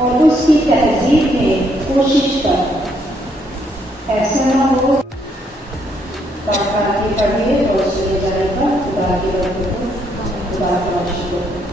और उसकी तहजीब में कोशिश कर। ऐसा ना हो बात करिए और उसमें जाएगा खुदा की बरकत को, खुदा का शुक्र।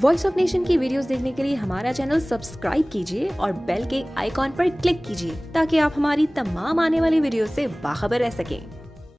वॉइस ऑफ नेशन की वीडियोस देखने के लिए हमारा चैनल सब्सक्राइब कीजिए और बेल के आइकॉन पर क्लिक कीजिए ताकि आप हमारी तमाम आने वाली वीडियो से बाखबर रह सकें।